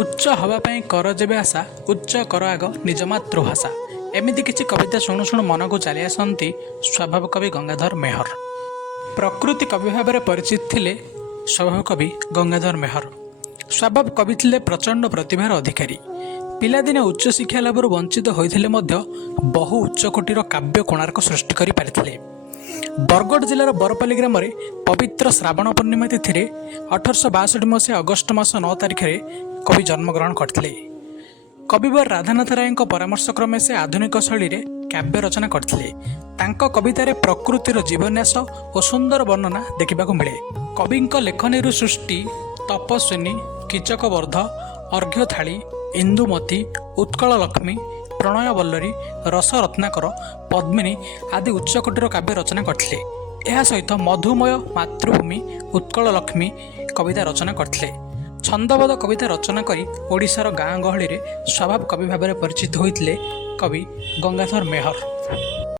उच्च हवापाई कर जेबे आशा उच्च कर आग निज मातृभाषा एमिति किछि कविता शुणु शुणु मन को चली आसती स्वभाव कवि गंगाधर मेहर। प्रकृति कवि भाव में परिचित थिले स्वभाव कवि गंगाधर मेहर। स्वभाव कवि थिले प्रचंड प्रतिभार अधिकारी। पिलादिने उच्च शिक्षा लाभ वंचित होइथिले मध्य बहु उच्चकोटीर काव्य कोणार्क सृष्टि करि पारिथिले। बरगढ़ जिलार बरपाली ग्राम में पवित्र श्रावण पूर्णिमा तिथि 1862 मसीहा अगस्ट मास 9 तारिख में कवि जन्मग्रहण करथिले। कविवर राधानाथ राय परामर्श क्रमे से आधुनिक शैली रे काव्य रचना करथिले। तांको कवितारे प्रकृतिर जीवन्यास और सुंदर वर्णना देखा मिले। कविंक लेखनी सृष्टि तपस्विनी, कीचकवर्ध, अर्घ्यथाली, इंदुमती, उत्कल लक्ष्मी, प्रणयवल्लरी, रसरत्नाकर, पद्मिनी आदि उच्चकोटीर काव्य रचना करथिले। यह सहित मधुमय, मातृभूमि, उत्कल लक्ष्मी कविता रचना करथिले। छंदबद्ध कविता रचना करी ओडिशार गाँ गहली रे स्वभाव कवि भाव में परिचित होइतिले कवि गंगाधर मेहर।